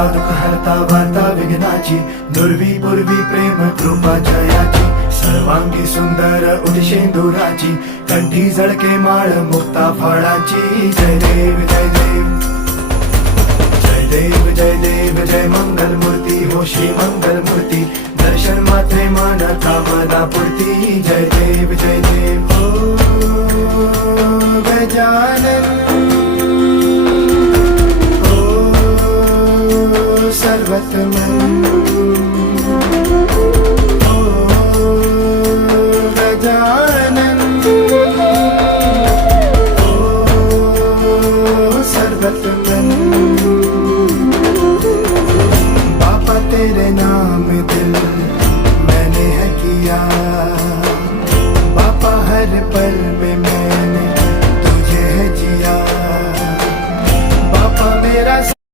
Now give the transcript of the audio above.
हरता दुःख हरता वार्ता विघ्नाची, दुर्वी पूर्वी प्रेम कृपा जयाची, सर्वांगी सुंदर उदिशेंदुराची, कंठी झळके माळ मुक्ता फळाची. जय देव जय देव जय देव जय देव जय मंगल मूर्ती हो श्री मंगल मूर्ती, दर्शन मात्रे मन कामना पूर्ती. जय देव जय देव हो गजानन हो सर्वतमन.